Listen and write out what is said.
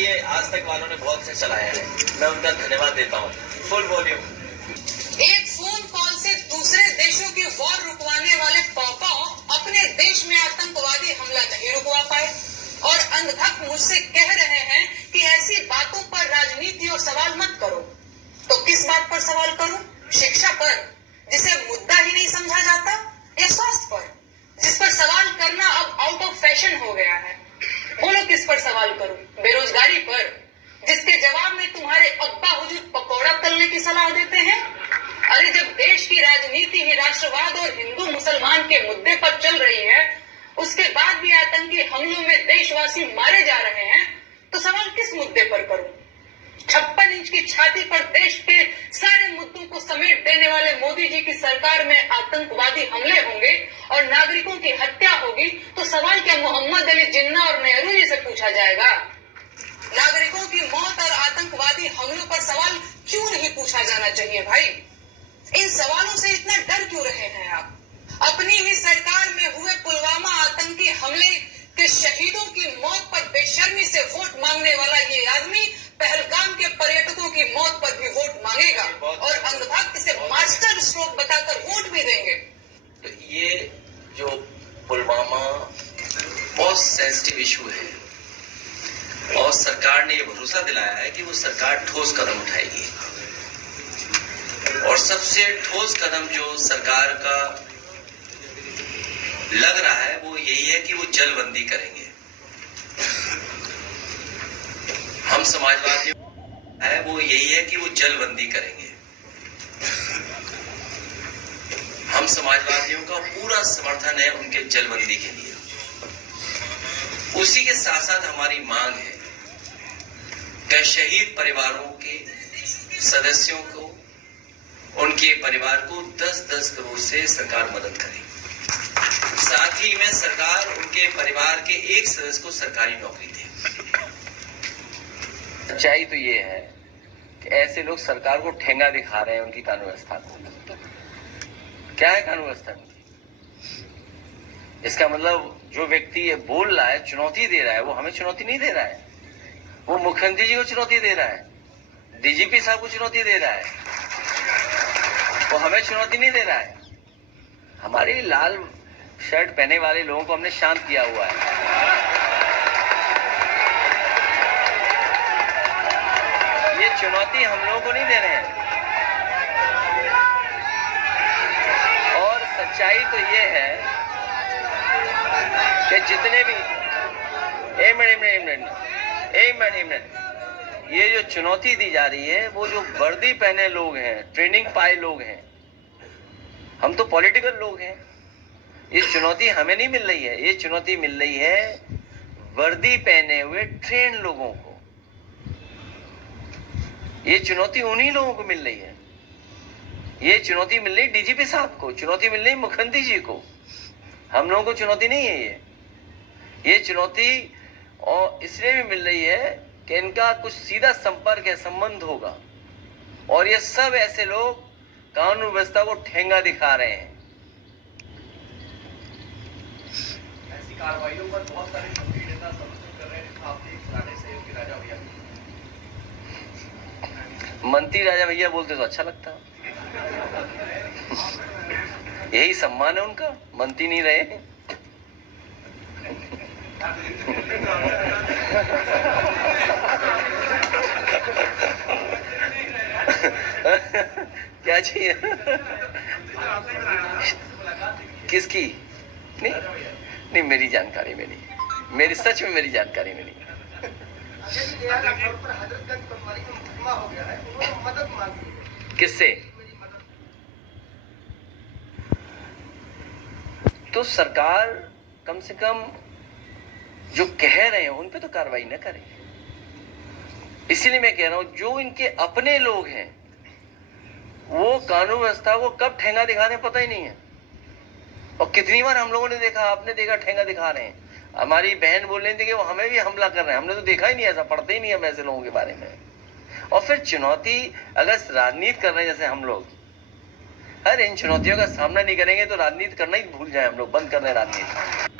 ये आज तक वालों ने बहुत से चलाया है, मैं उनका धन्यवाद देता हूँ। Full volume. एक फोन कॉल से दूसरे देशों की वॉर रुकवाने वाले पौपाओं अपने देश में आतंकवादी हमला नहीं रुकवा पाए और अंधभक्त मुझसे कह रहे हैं कि ऐसी बातों पर राजनीति और सवाल मत करो। तो किस बात पर सवाल करूं? शिक्षा पर, जिसे मुद्दा ही नहीं समझा जाता, या स्वास्थ्य पर, जिस पर सवाल करना अब आउट ऑफ फैशन हो गया है? बोलो किस पर सवाल करूं? बेरोजगारी पर, जिसके जवाब में तुम्हारे अब्बा हुजूर पकौड़ा तलने की सलाह देते हैं? अरे जब देश की राजनीति ही राष्ट्रवाद और हिंदू मुसलमान के मुद्दे पर चल रही है, उसके बाद भी आतंकी हमलों में देशवासी मारे जा रहे हैं, तो सवाल किस मुद्दे पर करूं? 56 इंच की छाती पर देश के सारे मुद्दों को समेट देने वाले मोदी जी की सरकार में आतंकवादी हमले होंगे और नागरिकों की हत्या होगी, तो सवाल क्या मोहम्मद अली जिन्ना और नेहरू जी से पूछा जाएगा? नागरिकों की मौत और आतंकवादी हमलों पर सवाल क्यों नहीं पूछा जाना चाहिए भाई? इन सवालों से इतना डर क्यों रहे हैं आप? अपनी ही सरकार में हुए पुलवामा आतंकी हमले के शहीदों की मौत पर बेशर्मी से वोट मांगने वाला ये आदमी पहलगाम के पर्यटकों की मौत पर भी वोट मांगेगा और अंधभक्त से मास्टर स्ट्रोक बताकर वोट भी देंगे। तो ये जो पुलवामा बहुत सेंसिटिव इशू है और सरकार ने ये भरोसा दिलाया है कि वो सरकार ठोस कदम उठाएगी और सबसे ठोस कदम जो सरकार का लग रहा है वो यही है कि वो जलबंदी करेंगे। हम समाजवादी है वो यही है कि वो जलबंदी करेंगे। हम समाजवादियों का पूरा समर्थन है उनके जलबंदी के लिए। उसी के साथ साथ हमारी मांग है कि शहीद परिवारों के सदस्यों को, उनके परिवार को 10-10 करोड़ से सरकार मदद करे। साथ ही में सरकार उनके परिवार के एक सदस्य को सरकारी नौकरी दे। सच्चाई तो ये है कि ऐसे लोग सरकार को ठेंगा दिखा रहे हैं उनकी कानून व्यवस्था को। क्या है कानून व्यवस्था की? इसका मतलब जो व्यक्ति ये बोल रहा है, चुनौती दे रहा है, वो हमें चुनौती नहीं दे रहा है, वो मुख्यमंत्री जी को चुनौती दे रहा है, डीजीपी साहब को चुनौती दे रहा है, वो हमें चुनौती नहीं दे रहा है। हमारे लाल शर्ट पहने वाले लोगों को हमने शांत किया हुआ है। ये चुनौती हम लोगों को नहीं दे रहे हैं। और सच्चाई तो ये है कि जितने भी एक मिनट ये जो चुनौती दी जा रही है, वो जो वर्दी पहने लोग हैं, ट्रेनिंग पाए लोग हैं, हम तो पॉलिटिकल लोग हैं। ये चुनौती हमें नहीं मिल रही है, ये चुनौती मिल रही है वर्दी पहने हुए ट्रेन लोगों को। ये चुनौती उन्हीं लोगों को मिल रही है। ये चुनौती मिल रही डीजीपी साहब को, चुनौती मिल रही मुख्यमंत्री जी को। हम लोगों को चुनौती नहीं है ये चुनौती और इसलिए भी मिल रही है कि इनका कुछ सीधा संपर्क है, संबंध होगा, और ये सब ऐसे लोग कानून व्यवस्था को ठेंगा दिखा रहे हैं। ऐसी कार्रवाइयों पर बहुत सारे मंत्री नेता समर्थन कर रहे हैं। आपके पुराने सहयोगी राजा भैया, मंत्री राजा भैया बोलते तो अच्छा लगता। यही सम्मान है उनका, मंत्री नहीं रहे हैं। क्या चाहिए? किसकी? नहीं मेरी जानकारी में नहीं, मेरी सच में मेरी जानकारी में नहीं। किससे? तो सरकार कम से कम जो कह रहे हैं उन पे तो कार्रवाई न करे। इसीलिए मैं कह रहा हूं जो इनके अपने लोग हैं वो कानून व्यवस्था को कब ठेंगा दिखा रहे हैं पता ही नहीं है। और कितनी बार हम लोगों ने देखा, आपने देखा, ठेंगा दिखा रहे हैं। हमारी बहन बोल रही थी कि वो हमें भी हमला कर रहे हैं। हमने तो देखा ही नहीं, ऐसा पढ़ते ही नहीं हम ऐसे लोगों के बारे में। और फिर चुनौती, अगर राजनीति कर रहे हैं जैसे हम लोग, अरे इन चुनौतियों का सामना नहीं करेंगे तो राजनीति करना ही भूल जाए हम लोग, बंद कर रहे हैं राजनीति।